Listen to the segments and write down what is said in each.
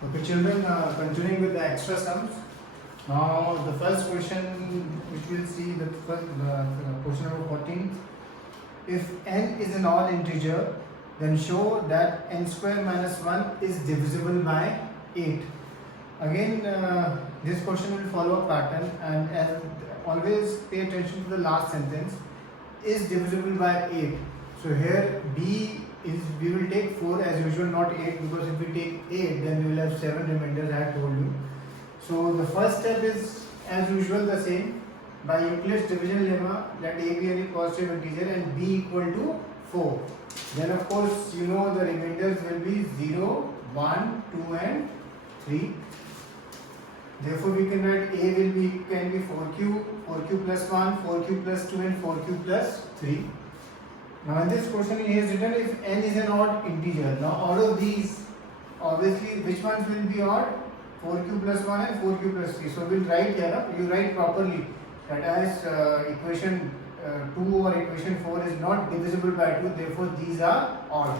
Okay, children, continuing with the extra sums. Now, the first question which we'll see, the first question number 14. If n is an odd integer, then show that n square minus 1 is divisible by 8. Again, this question will follow a pattern, and as always pay attention to the last sentence. Is divisible by 8. So here B is, we will take 4 as usual, not 8, because if we take 8 then we will have 7 remainders, I have told you. So the first step is as usual the same. By Euclid's division lemma, let A be any positive integer and B equal to 4. Then of course you know the remainders will be 0, 1, 2 and 3. Therefore we can write A will be, can be 4q plus 1, 4q plus 2 and 4q plus 3. Now in this question he has written if n is an odd integer. Now out of these, obviously which ones will be odd? 4q plus 1 and 4q plus 3. So we'll write here, you write properly that as equation 2 or equation 4 is not divisible by 2, therefore these are odd.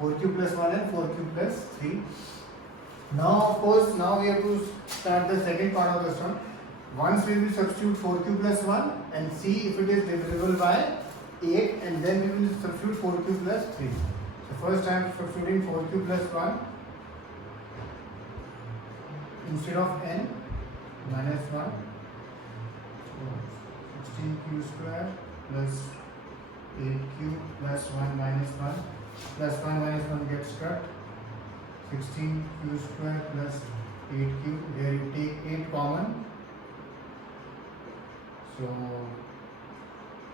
4q plus 1 and 4q plus 3. Now of course, now we have to start the second part of the sum. Once we will substitute 4q plus 1 and see if it is divisible by 8, and then we will substitute 4q plus 3. So first I am substituting 4q plus 1 instead of n minus 1. So 16q square plus 8q plus 1 minus 1 plus 1 minus 1 gets cut. 16q square plus 8q, where you take 8 common, so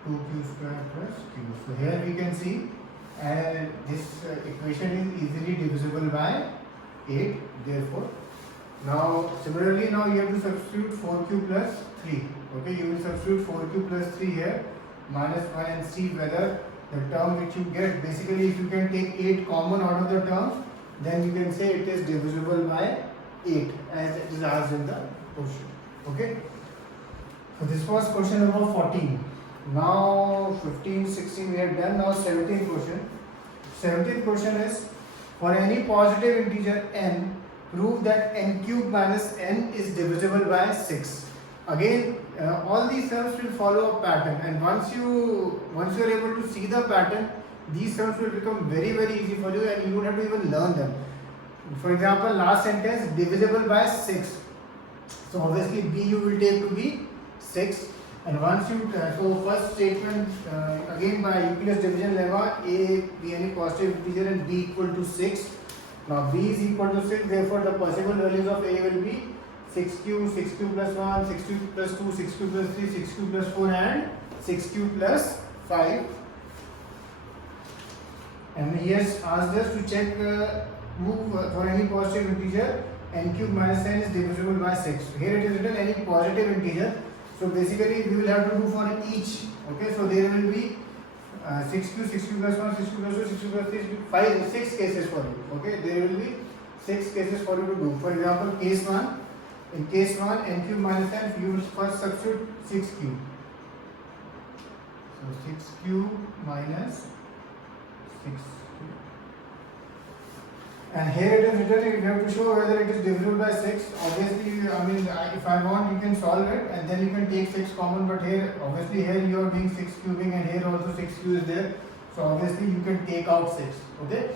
2q square plus q. So here we can see this equation is easily divisible by 8, therefore. Now similarly, now you have to substitute 4q plus 3. Okay, you will substitute 4q plus 3 here, minus 1, and see whether the term which you get, basically if you can take 8 common out of the terms, then you can say it is divisible by 8 as it is asked in the question. Okay, so this was question number 14. Now 15, 16 we have done. Now 17th question. 17th question is, for any positive integer n, prove that n cube minus n is divisible by 6. Again, all these terms will follow a pattern, and once you are able to see the pattern, these terms will become very easy for you, and you don't have to even learn them. For example, last sentence, divisible by 6. So obviously B you will take to be 6, and once you so first statement, again by Euclid's division lemma, A be any positive integer and B equal to 6. Now B is equal to 6, therefore the possible values of A will be 6q, 6q plus 1, 6q plus 2, 6q plus 3, 6q plus 4 and 6q plus 5. And he has asked us to check prove for any positive integer n cube minus n is divisible by 6. Here it is written any positive integer. So basically we will have to do for each. Okay, so there will be 6q, 6q plus 1, 6q plus 2, 6q plus 3, 5, 6 cases for you. Okay, there will be 6 cases for you to do. For example, case 1. In case 1, n cube minus n, you will first substitute 6q. So 6q minus 6q. And here it is written, you have to show whether it is divisible by 6. Obviously, I mean, if I want, you can solve it and then you can take 6 common, but here, obviously, here you are doing 6 cubing and here also 6q is there. So obviously, you can take out 6. Okay.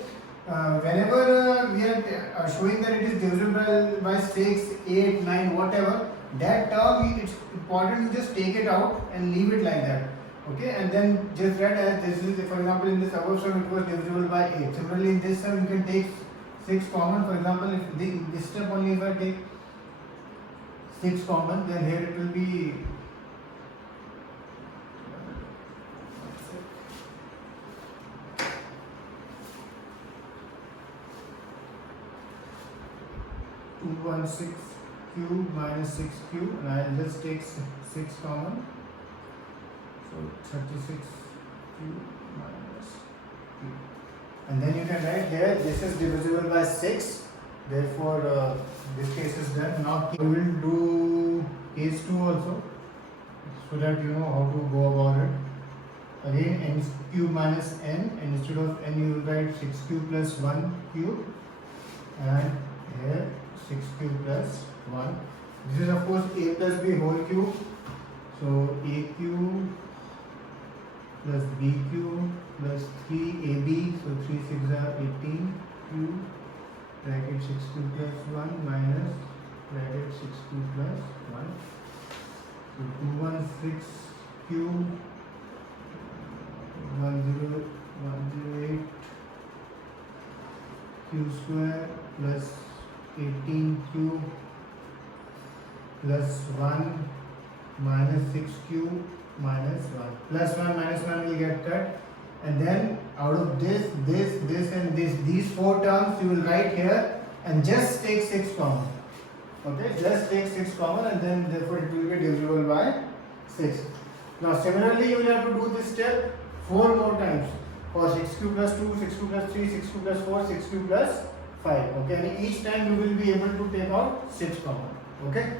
Whenever we are showing that it is divisible by 6, 8, 9, whatever, that term, it's important you just take it out and leave it like that. Okay, and then just write as this is, for example, in this above sum it was divisible by 8. Similarly, in this sum you can take 6 common. For example, if in this step only if I take 6 common, then here it will be 216 q minus 6q, and I will just take 6 common. So 36 q minus q. And then you can write here, this is divisible by 6. Therefore, this case is done. Now we will do case 2 also, so that you know how to go about it. Again, n cube minus n, and instead of n you will write 6q plus 1 cube, and here 6q plus 1. This is of course a plus b whole cube. So aq plus bq plus 3ab. So 3 6 are 18q bracket 6q plus 1 minus bracket 6q plus 1. So 216q 10108 q square plus 18q plus 1 minus 6q minus 1. Plus 1 minus 1 will get cut, and then out of this and this, these four terms you will write here and just take 6 common. Okay, just take 6 common, and then therefore it will be divisible by 6. Now similarly you will have to do this step 4 more times for 6q plus 2, 6q plus 3, 6q plus 4, 6q plus 5. Okay, and each time you will be able to take out 6 common. Okay,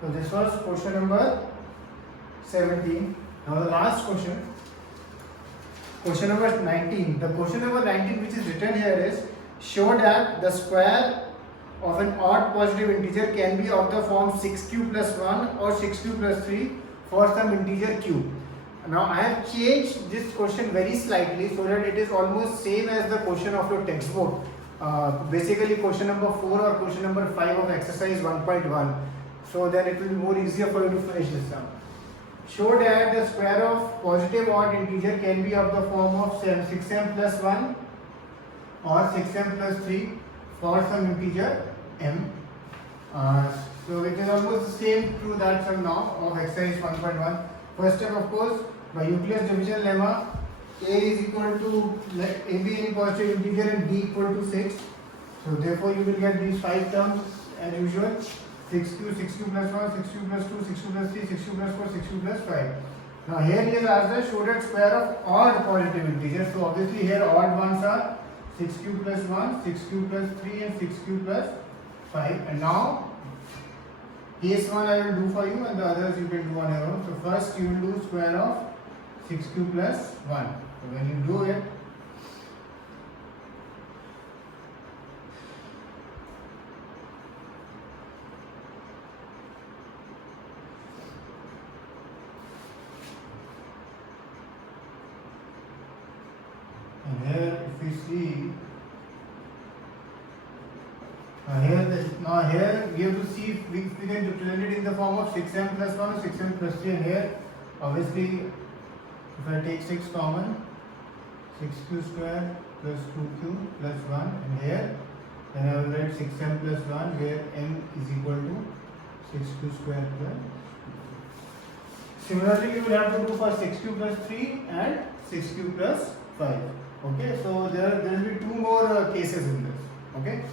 so this was question number 17. Now the last question, question number 19. The question number 19 which is written here is, show that the square of an odd positive integer can be of the form 6q plus 1 or 6q plus 3 for some integer q. Now I have changed this question very slightly so that it is almost same as the question of your textbook. Basically question number 4 or question number 5 of exercise 1.1. So then it will be more easier for you to finish this sum. Show that the square of positive odd integer can be of the form of 6m plus 1 or 6m plus 3 for some integer m. So it is almost the same to that sum now of exercise 1.1. First step, of course, by Euclid's division lemma, a is equal to, let a be any positive integer and b equal to 6. So therefore you will get these 5 terms as usual. 6q, 6q plus 1, 6q plus 2, 6q plus 3, 6q plus 4, 6q plus 5. Now here he has asked us show that square of odd positive integers. So obviously here odd ones are 6q plus 1, 6q plus 3 and 6q plus 5. And now case 1 I will do for you and the others you can do on your own. So first you will do square of 6q plus 1. So when you do it, and here if we see, here we have to see if we can represent it in the form of 6m plus 1 or 6m plus 3, and here obviously if I take 6 common, 6q square plus 2q plus 1, and here then I will write 6m plus 1 where m is equal to 6q square plus 2. Similarly you will have to do for 6q plus 3 and 6q plus 5. Okay, so there will be 2 more cases in this. Okay.